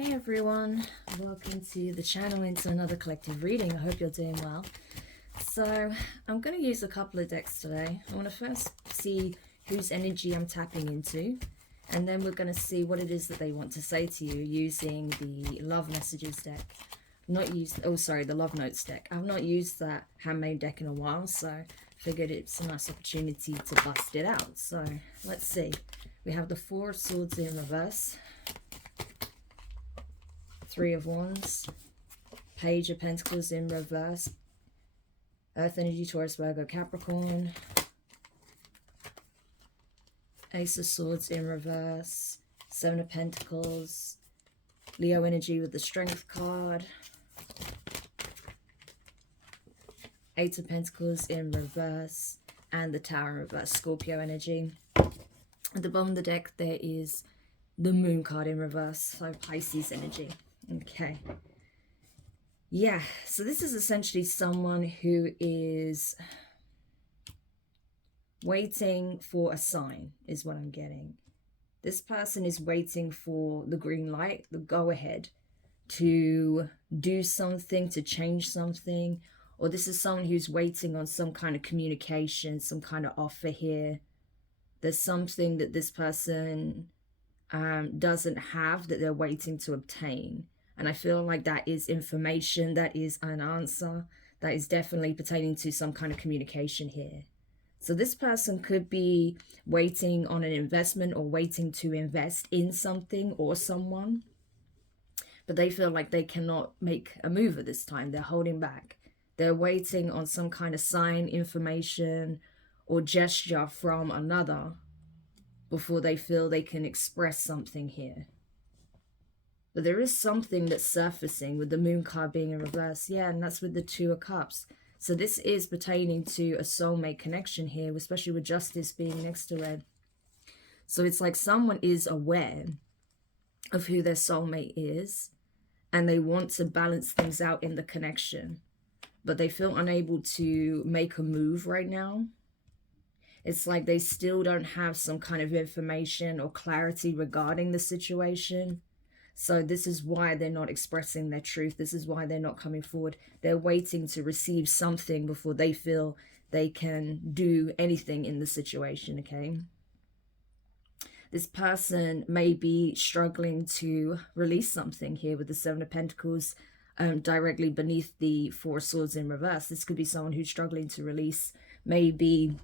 Hey everyone, welcome to the channel, into another collective reading. I hope you're doing well. So I'm going to use a couple of decks today. I want to first see whose energy I'm tapping into, and then we're going to see what it is that they want to say to you using the love messages deck. The love notes deck. I've not used that handmade deck in a while, so I figured it's a nice opportunity to bust it out. So let's see. We have the Four of Swords in reverse, Three of Wands, Page of Pentacles in reverse, Earth energy, Taurus, Virgo, Capricorn, Ace of Swords in reverse, Seven of Pentacles, Leo energy with the Strength card, Eight of Pentacles in reverse, and the Tower in reverse, Scorpio energy. At the bottom of the deck there is the Moon card in reverse, so Pisces energy. Okay. Yeah, so this is essentially someone who is waiting for a sign, is what I'm getting. This person is waiting for the green light, the go-ahead, to do something, to change something. Or this is someone who's waiting on some kind of communication, some kind of offer here. There's something that this person doesn't have that they're waiting to obtain. And I feel like that is information, that is an answer, that is definitely pertaining to some kind of communication here. So this person could be waiting on an investment or waiting to invest in something or someone, but they feel like they cannot make a move at this time. They're holding back. They're waiting on some kind of sign, information, or gesture from another before they feel they can express something here. But there is something that's surfacing with the Moon card being in reverse. Yeah, and that's with the Two of Cups. So this is pertaining to a soulmate connection here, especially with Justice being next to red. So it's like someone is aware of who their soulmate is, and they want to balance things out in the connection, but they feel unable to make a move right now. It's like they still don't have some kind of information or clarity regarding the situation. So this is why they're not expressing their truth. This is why they're not coming forward. They're waiting to receive something before they feel they can do anything in the situation, okay? This person may be struggling to release something here with the Seven of Pentacles directly beneath the Four of Swords in reverse. This could be someone who's struggling to release maybe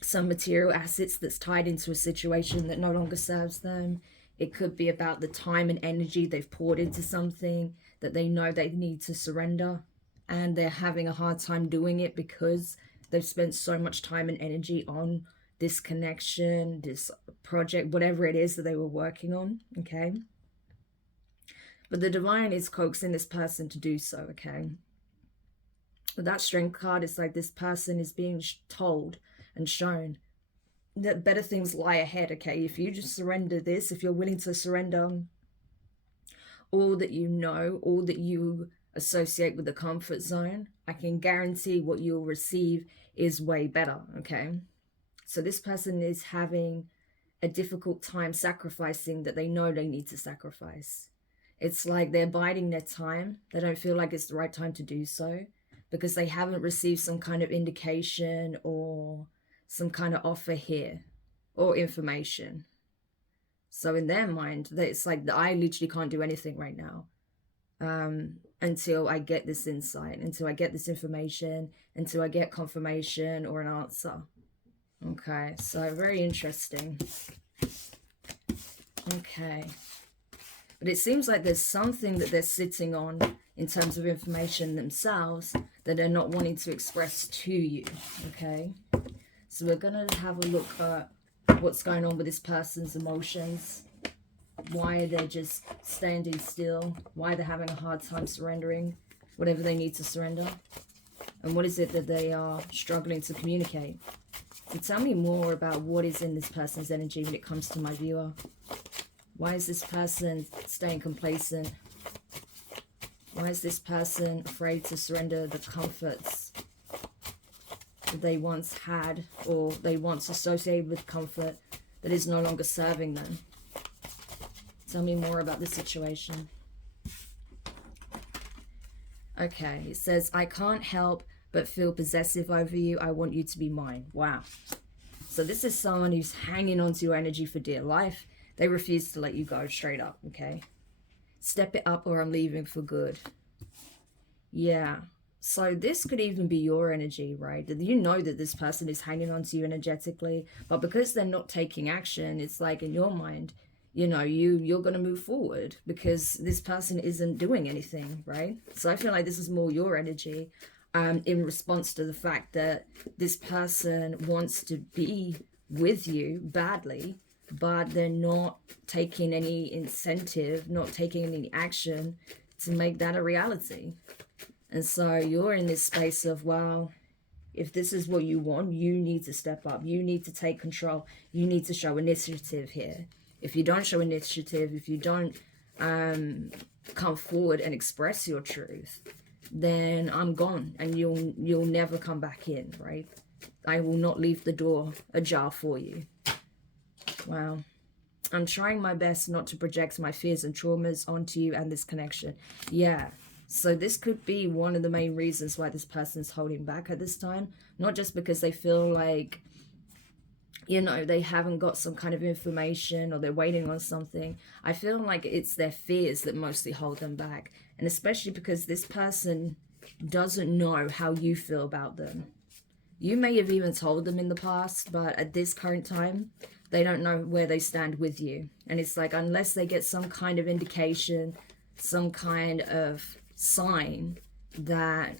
some material assets that's tied into a situation that no longer serves them. It could be about the time and energy they've poured into something that they know they need to surrender, and they're having a hard time doing it because they've spent so much time and energy on this connection, this project, whatever it is that they were working on, okay? But the divine is coaxing this person to do so, okay? With that Strength card, it's like this person is being told and shown that better things lie ahead, okay? If you just surrender this, if you're willing to surrender all that you know, all that you associate with the comfort zone, I can guarantee what you'll receive is way better, okay? So this person is having a difficult time sacrificing that they know they need to sacrifice. It's like they're biding their time. They don't feel like it's the right time to do so because they haven't received some kind of indication or some kind of offer here or information. So in their mind, it's like I literally can't do anything right now until I get this insight, until I get this information, until I get confirmation or an answer. Okay, so very interesting. Okay. But it seems like there's something that they're sitting on in terms of information themselves that they're not wanting to express to you, okay? So we're going to have a look at what's going on with this person's emotions, why they're just standing still, why they're having a hard time surrendering whatever they need to surrender, and what is it that they are struggling to communicate. So tell me more about what is in this person's energy when it comes to my viewer. Why is this person staying complacent? Why is this person afraid to surrender the comforts they once had, or they once associated with comfort that is no longer serving them? Tell me more about the situation. Okay, it says, I can't help but feel possessive over you. I want you to be mine. Wow. So this is someone who's hanging on to your energy for dear life. They refuse to let you go, straight up, okay? Step it up or I'm leaving for good. Yeah. So this could even be your energy, right? That you know that this person is hanging on to you energetically, but because they're not taking action, it's like in your mind, you know, you're going to move forward because this person isn't doing anything, right? So I feel like this is more your energy in response to the fact that this person wants to be with you badly, but they're not taking any incentive, not taking any action to make that a reality. And so you're in this space of, well, if this is what you want, you need to step up. You need to take control. You need to show initiative here. If you don't show initiative, if you don't come forward and express your truth, then I'm gone and you'll never come back in, right? I will not leave the door ajar for you. Wow. I'm trying my best not to project my fears and traumas onto you and this connection. Yeah. So this could be one of the main reasons why this person's holding back at this time. Not just because they feel like, you know, they haven't got some kind of information or they're waiting on something. I feel like it's their fears that mostly hold them back. And especially because this person doesn't know how you feel about them. You may have even told them in the past, but at this current time, they don't know where they stand with you. And it's like, unless they get some kind of indication, some kind of sign that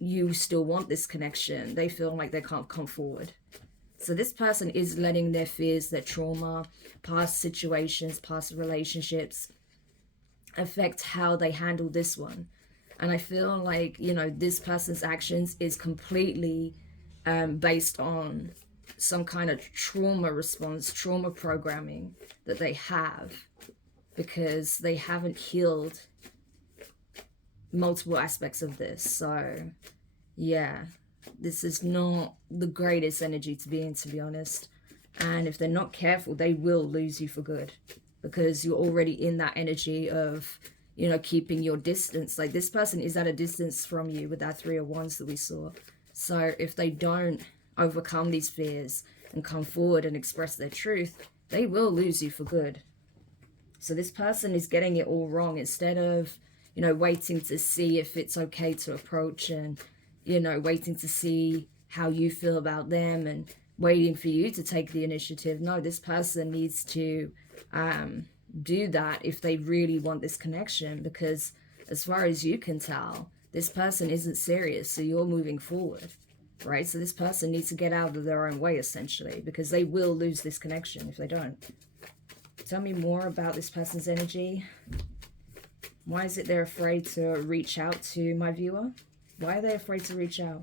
you still want this connection, they feel like they can't come forward. So this person is letting their fears, their trauma, past situations, past relationships affect how they handle this one. And I feel like, you know, this person's actions is completely based on some kind of trauma response, trauma programming that they have because they haven't healed multiple aspects of this. So yeah, this is not the greatest energy to be in, to be honest. And if they're not careful, they will lose you for good because you're already in that energy of, you know, keeping your distance. Like this person is at a distance from you with that 3 of Wands that we saw. So if they don't overcome these fears and come forward and express their truth, they will lose you for good. So this person is getting it all wrong. Instead of, you know, waiting to see if it's okay to approach and, you know, waiting to see how you feel about them and waiting for you to take the initiative. No, this person needs to do that if they really want this connection, because as far as you can tell, this person isn't serious, so you're moving forward, right? So this person needs to get out of their own way, essentially, because they will lose this connection if they don't. Tell me more about this person's energy. Why is it they're afraid to reach out to my viewer? Why are they afraid to reach out?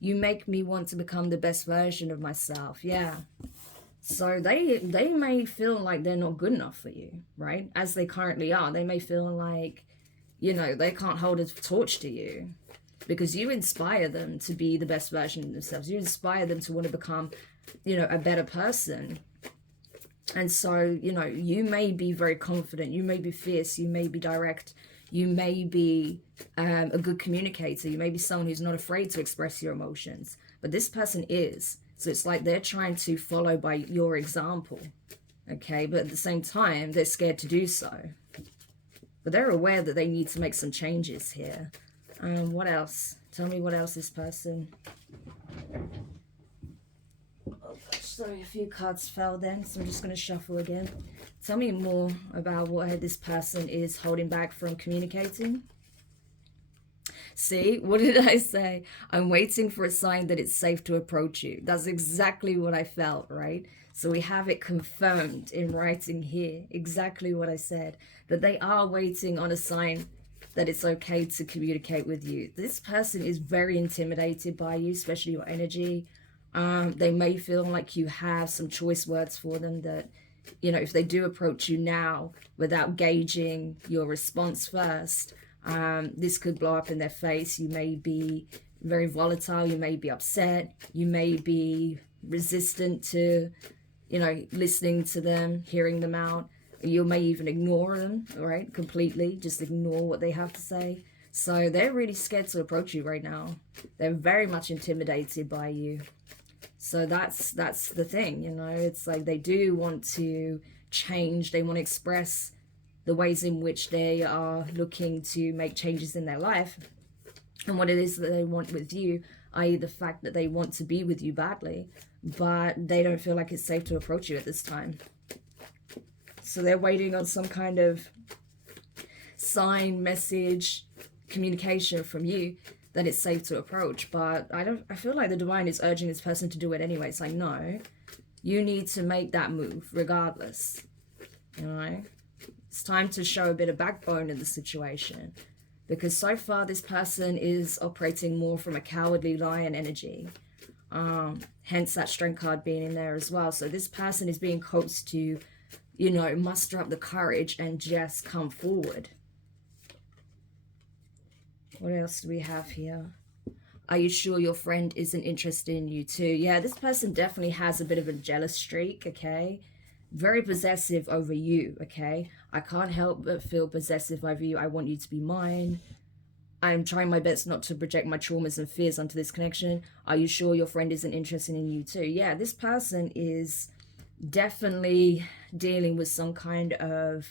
You make me want to become the best version of myself. Yeah. So they may feel like they're not good enough for you, right? As they currently are. They may feel like, you know, they can't hold a torch to you because you inspire them to be the best version of themselves. You inspire them to want to become, you know, a better person. And so, you know, you may be very confident. You may be fierce. You may be direct. You may be a good communicator. You may be someone who's not afraid to express your emotions. But this person is. So it's like they're trying to follow by your example. Okay, but at the same time, they're scared to do so. But they're aware that they need to make some changes here. What else? Tell me what else this person... Oh gosh, sorry, a few cards fell then, so I'm just going to shuffle again. Tell me more about what this person is holding back from communicating. See, what did I say? I'm waiting for a sign that it's safe to approach you. That's exactly what I felt, right? So we have it confirmed in writing here, exactly what I said, that they are waiting on a sign that it's okay to communicate with you. This person is very intimidated by you, especially your energy. They may feel like you have some choice words for them that, you know, if they do approach you now without gauging your response first, this could blow up in their face. You may be very volatile. You may be upset. You may be resistant to, you know, listening to them, hearing them out. You may even ignore them, right? Completely. Just ignore what they have to say. So they're really scared to approach you right now. They're very much intimidated by you. So that's the thing, you know. It's like they do want to change. They want to express the ways in which they are looking to make changes in their life. And what it is that they want with you, i.e. the fact that they want to be with you badly, but they don't feel like it's safe to approach you at this time. So they're waiting on some kind of sign, message, communication from you that it's safe to approach. But I feel like the divine is urging this person to do it anyway. It's like, no, you need to make that move regardless. You know, it's time to show a bit of backbone in the situation, because so far this person is operating more from a cowardly lion energy. Hence that strength card being in there as well. So this person is being coaxed to, you know, muster up the courage and just come forward. What else do we have here? Are you sure your friend isn't interested in you too? Yeah, this person definitely has a bit of a jealous streak, okay? Very possessive over you, okay? I can't help but feel possessive over you. I want you to be mine. I'm trying my best not to project my traumas and fears onto this connection. Are you sure your friend isn't interested in you too? Yeah, this person is definitely dealing with some kind of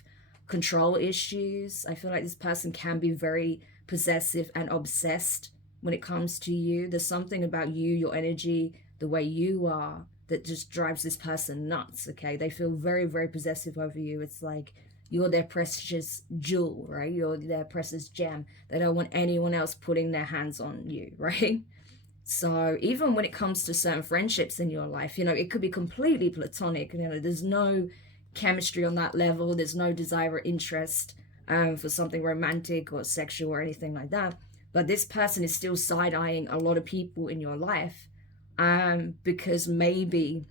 control issues. I feel like this person can be very possessive and obsessed when it comes to you. There's something about you, your energy, the way you are, that just drives this person nuts, okay? They feel very, very possessive over you. It's like you're their precious jewel, right? You're their precious gem. They don't want anyone else putting their hands on you, right? So even when it comes to certain friendships in your life, you know, it could be completely platonic. You know, there's no chemistry on that level. There's no desire or interest for something romantic or sexual or anything like that. But this person is still side-eyeing a lot of people in your life because maybe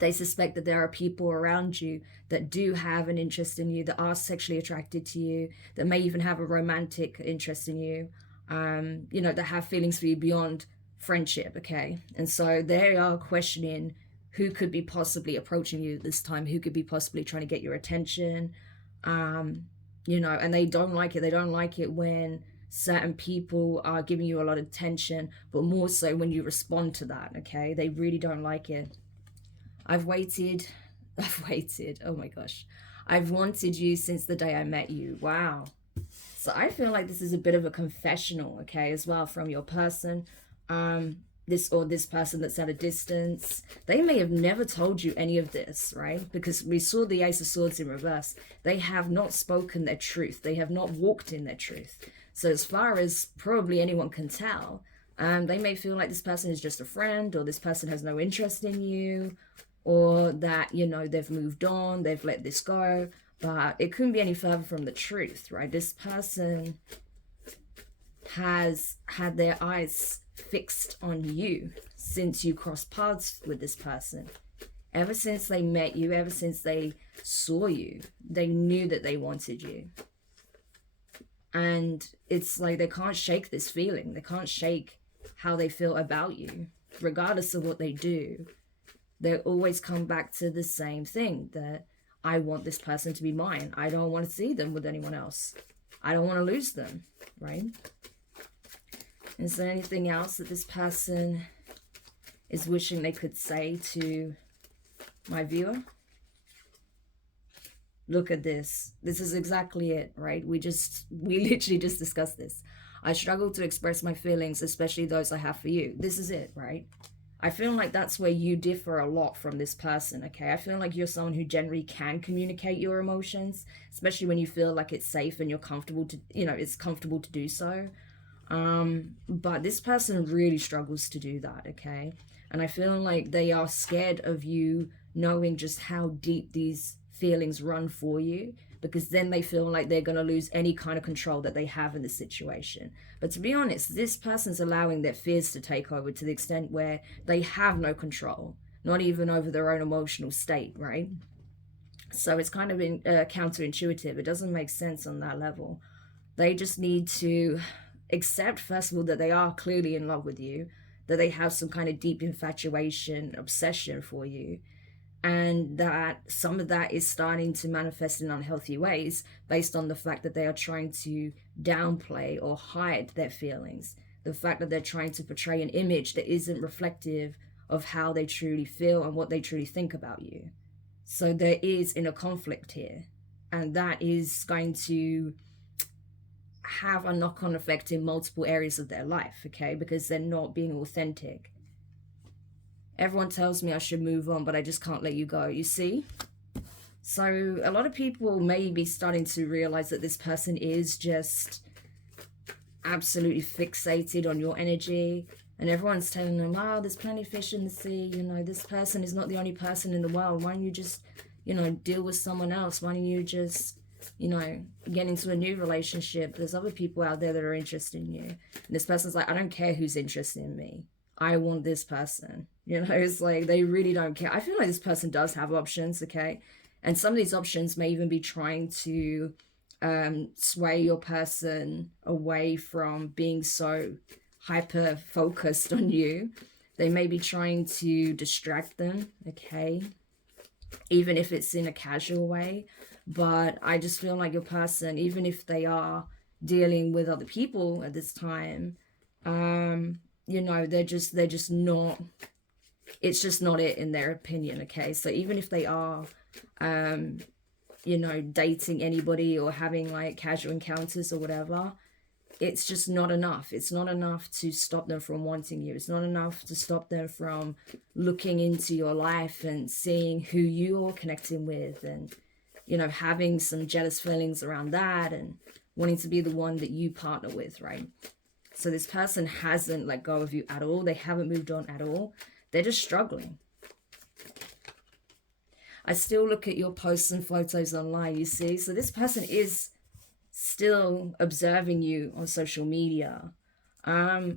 they suspect that there are people around you that do have an interest in you, that are sexually attracted to you, that may even have a romantic interest in you, you know, that have feelings for you beyond friendship, okay? And so they are questioning who could be possibly approaching you this time, who could be possibly trying to get your attention, you know, and they don't like it. They don't like it when certain people are giving you a lot of attention, but more so when you respond to that, okay? They really don't like it. I've waited, oh my gosh. I've wanted you since the day I met you. Wow. So I feel like this is a bit of a confessional, okay, as well from your person. This person that's at a distance, they may have never told you any of this, right? Because we saw the Ace of Swords in reverse. They have not spoken their truth. They have not walked in their truth. So as far as probably anyone can tell, they may feel like this person is just a friend, or this person has no interest in you, or that, you know, they've moved on, they've let this go. But it couldn't be any further from the truth, right? This person has had their eyes fixed on you since you crossed paths with this person. Ever since they met you, ever since they saw you, they knew that they wanted you. And it's like they can't shake this feeling. They can't shake how they feel about you. Regardless of what they do, they always come back to the same thing, that I want this person to be mine. I don't want to see them with anyone else. I don't want to lose them, right? Is there anything else that this person is wishing they could say to my viewer? Look at this. This is exactly it, right? We literally just discussed this. I struggle to express my feelings, especially those I have for you. This is it, right? I feel like that's where you differ a lot from this person, okay? I feel like you're someone who generally can communicate your emotions, especially when you feel like it's safe and you're comfortable to, you know, it's comfortable to do so. But this person really struggles to do that, okay? And I feel like they are scared of you knowing just how deep these feelings run for you, because then they feel like they're going to lose any kind of control that they have in the situation. But to be honest, this person's allowing their fears to take over to the extent where they have no control, not even over their own emotional state, right? So it's kind of counterintuitive. It doesn't make sense on that level. They just need to accept, first of all, that they are clearly in love with you, that they have some kind of deep infatuation, obsession for you, and that some of that is starting to manifest in unhealthy ways based on the fact that they are trying to downplay or hide their feelings, the fact that they're trying to portray an image that isn't reflective of how they truly feel and what they truly think about you. So there is inner conflict here, and that is going to have a knock-on effect in multiple areas of their life, okay, because they're not being authentic. Everyone tells me I should move on, but I just can't let you go, you see? So a lot of people may be starting to realize that this person is just absolutely fixated on your energy, and everyone's telling them, oh, there's plenty of fish in the sea, you know, this person is not the only person in the world, why don't you just, you know, deal with someone else, why don't you just, you know, get into a new relationship, there's other people out there that are interested in you. And this person's like, I don't care who's interested in me, I want this person. You know, it's like they really don't care. I feel like this person does have options, okay? And some of these options may even be trying to sway your person away from being so hyper focused on you. They may be trying to distract them, okay? Even if it's in a casual way. But I just feel like your person, even if they are dealing with other people at this time, you know, they're just not, it's just not it in their opinion, okay? So even if they are, you know, dating anybody or having like casual encounters or whatever, it's just not enough. It's not enough to stop them from wanting you. It's not enough to stop them from looking into your life and seeing who you're connecting with and, you know, having some jealous feelings around that and wanting to be the one that you partner with, right? So this person hasn't let go of you at all. They haven't moved on at all. They're just struggling. I still look at your posts and photos online, you see? So this person is still observing you on social media. I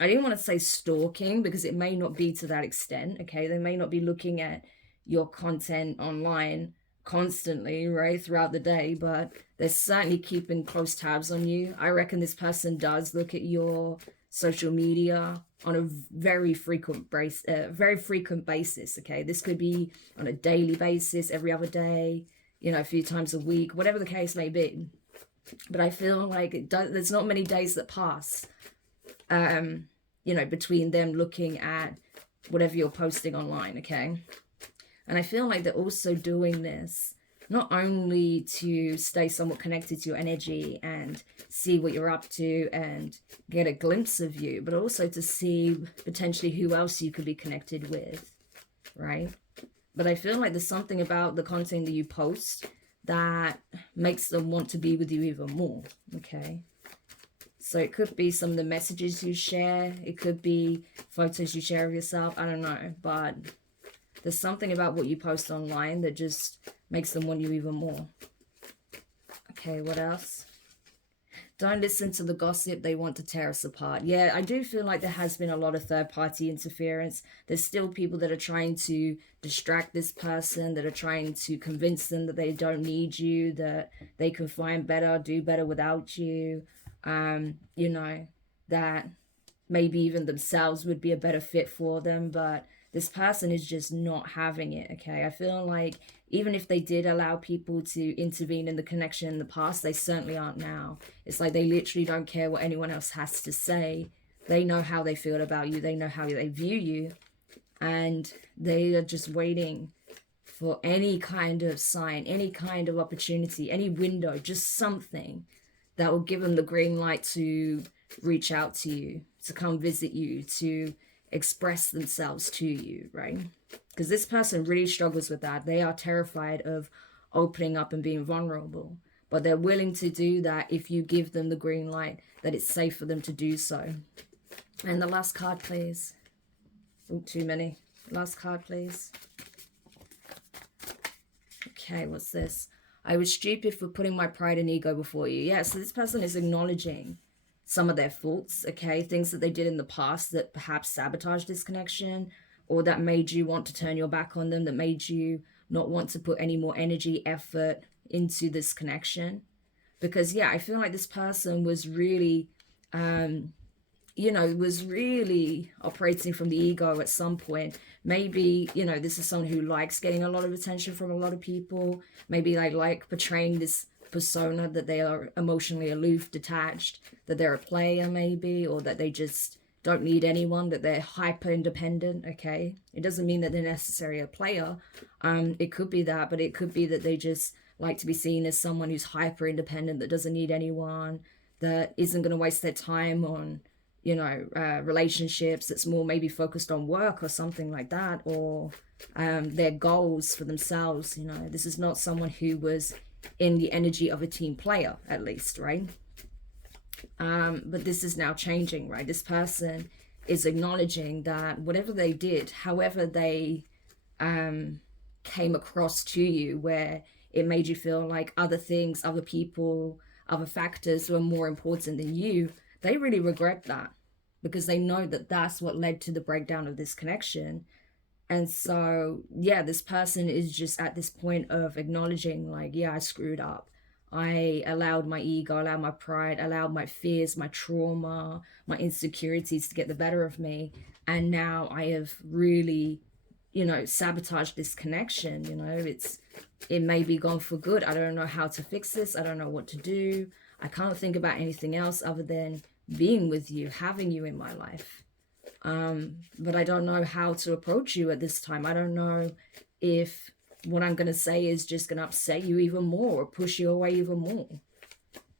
didn't want to say stalking because it may not be to that extent, okay? They may not be looking at your content online constantly, right, throughout the day, but they're certainly keeping close tabs on you. I reckon this person does look at your social media on a very frequent basis, okay? This could be on a daily basis, every other day, you know, a few times a week, whatever the case may be. But I feel like there's not many days that pass, you know, between them looking at whatever you're posting online, okay? And I feel like they're also doing this not only to stay somewhat connected to your energy and see what you're up to and get a glimpse of you, but also to see potentially who else you could be connected with, right? But I feel like there's something about the content that you post that makes them want to be with you even more, okay? So it could be some of the messages you share. It could be photos you share of yourself. I don't know, but there's something about what you post online that just makes them want you even more. Okay, what else? Don't listen to the gossip. They want to tear us apart. Yeah, I do feel like there has been a lot of third-party interference. There's still people that are trying to distract this person, that are trying to convince them that they don't need you, that they can find better, do better without you. You know, that maybe even themselves would be a better fit for them, but this person is just not having it, okay? I feel like even if they did allow people to intervene in the connection in the past, they certainly aren't now. It's like they literally don't care what anyone else has to say. They know how they feel about you. They know how they view you. And they are just waiting for any kind of sign, any kind of opportunity, any window, just something that will give them the green light to reach out to you, to come visit you, to express themselves to you, right? Because this person really struggles with that. They are terrified of opening up and being vulnerable, but they're willing to do that if you give them the green light that it's safe for them to do so. And the last card, please. Oh, too many. Last card, please. Okay, what's this? I was stupid for putting my pride and ego before you. Yeah, so this person is acknowledging some of their faults, okay? Things that they did in the past that perhaps sabotaged this connection or that made you want to turn your back on them, that made you not want to put any more energy, effort into this connection. Because, yeah, I feel like this person was really you know, was really operating from the ego at some point. Maybe, you know, this is someone who likes getting a lot of attention from a lot of people. Maybe they like portraying this persona that they are emotionally aloof, detached, that they're a player maybe, or that they just don't need anyone, that they're hyper independent. Okay, it doesn't mean that they're necessarily a player. It could be that, but it could be that they just like to be seen as someone who's hyper independent, that doesn't need anyone, that isn't going to waste their time on, you know, relationships, that's more maybe focused on work or something like that, or their goals for themselves. You know, this is not someone who was in the energy of a team player, at least, right? But this is now changing, right? This person is acknowledging that whatever they did, however they came across to you, where it made you feel like other things, other people, other factors were more important than you, they really regret that, because they know that that's what led to the breakdown of this connection. And so, yeah, this person is just at this point of acknowledging, like, yeah, I screwed up. I allowed my ego, allowed my pride, allowed my fears, my trauma, my insecurities to get the better of me. And now I have really, you know, sabotaged this connection. You know, it may be gone for good. I don't know how to fix this. I don't know what to do. I can't think about anything else other than being with you, having you in my life. But I don't know how to approach you at this time. I don't know if what I'm going to say is just going to upset you even more or push you away even more.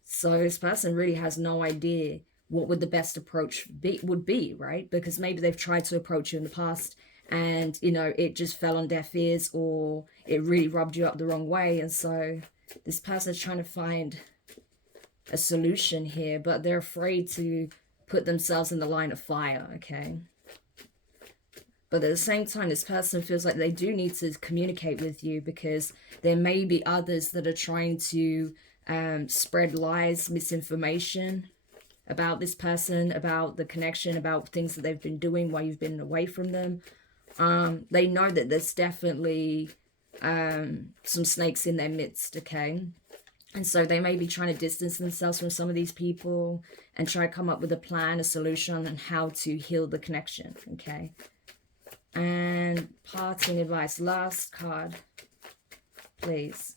So this person really has no idea what would the best approach would be, right? Because maybe they've tried to approach you in the past and, you know, it just fell on deaf ears, or it really rubbed you up the wrong way. And so this person is trying to find a solution here, but they're afraid to put themselves in the line of fire, okay? But at the same time, this person feels like they do need to communicate with you, because there may be others that are trying to spread lies, misinformation about this person, about the connection, about things that they've been doing while you've been away from them. They know that there's definitely some snakes in their midst, okay? And so they may be trying to distance themselves from some of these people and try to come up with a plan, a solution, and how to heal the connection, okay? And parting advice, last card, please.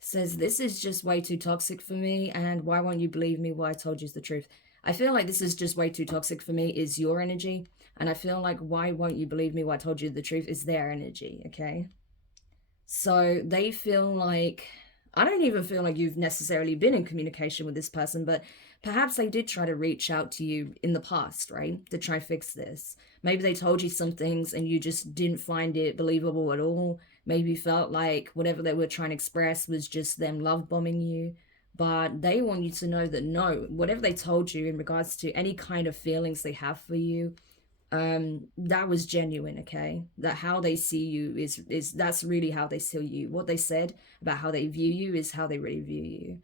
Says, this is just way too toxic for me, and why won't you believe me? Why I told you the truth. I feel like this is just way too toxic for me is your energy, and I feel like why won't you believe me? Why I told you the truth is their energy, okay? So they feel like, I don't even feel like you've necessarily been in communication with this person, but perhaps they did try to reach out to you in the past, right? To try and fix this. Maybe they told you some things and you just didn't find it believable at all. Maybe you felt like whatever they were trying to express was just them love bombing you. But they want you to know that no, whatever they told you in regards to any kind of feelings they have for you, that was genuine, okay? That how they see you is that's really how they see you. What they said about how they view you is how they really view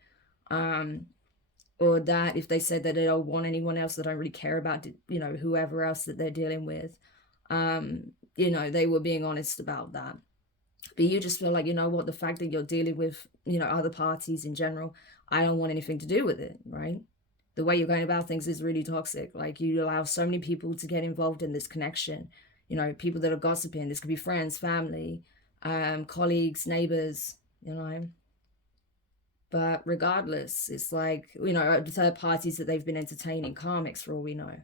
you. Or that if they said that they don't want anyone else, that don't really care about, you know, whoever else that they're dealing with, you know, they were being honest about that. But you just feel like, you know what, the fact that you're dealing with, you know, other parties in general, I don't want anything to do with it, right? The way you're going about things is really toxic. Like, you allow so many people to get involved in this connection. You know, people that are gossiping. This could be friends, family, colleagues, neighbors, you know. But regardless, it's like, you know, third parties that they've been entertaining, karmics for all we know.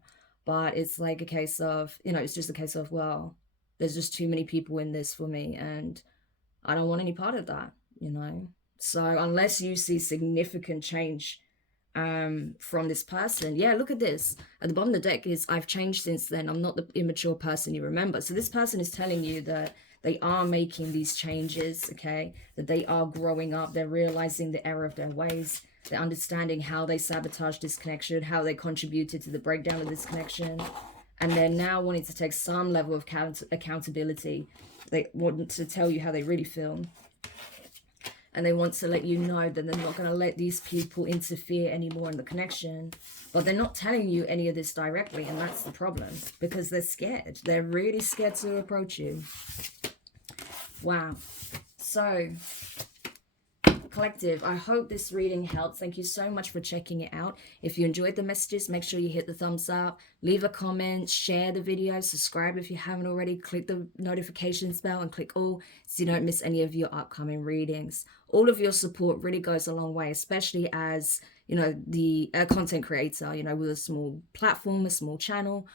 But it's like a case of, you know, it's just a case of, well, there's just too many people in this for me, and I don't want any part of that, you know. So unless you see significant change from this person, yeah, look at this. At the bottom of the deck is, I've changed since then. I'm not the immature person you remember. So this person is telling you that they are making these changes, okay? That they are growing up. They're realizing the error of their ways. They're understanding how they sabotaged this connection, how they contributed to the breakdown of this connection. And they're now wanting to take some level of accountability. They want to tell you how they really feel. And they want to let you know that they're not going to let these people interfere anymore in the connection. But they're not telling you any of this directly, and that's the problem. Because they're scared. They're really scared to approach you. Wow. So, Collective, I hope this reading helps. Thank you so much for checking it out. If you enjoyed the messages, make sure you hit the thumbs up, leave a comment, share the video, subscribe if you haven't already, click the notifications bell and click all so you don't miss any of your upcoming readings. All of your support really goes a long way, especially as, you know, the content creator, you know, with a small platform, a small channel.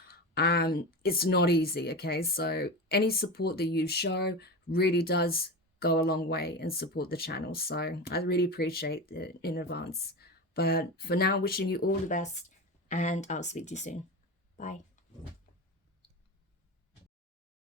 It's not easy, okay? So any support that you show really does go a long way and support the channel. So I really appreciate it in advance. But for now, wishing you all the best, and I'll speak to you soon. Bye.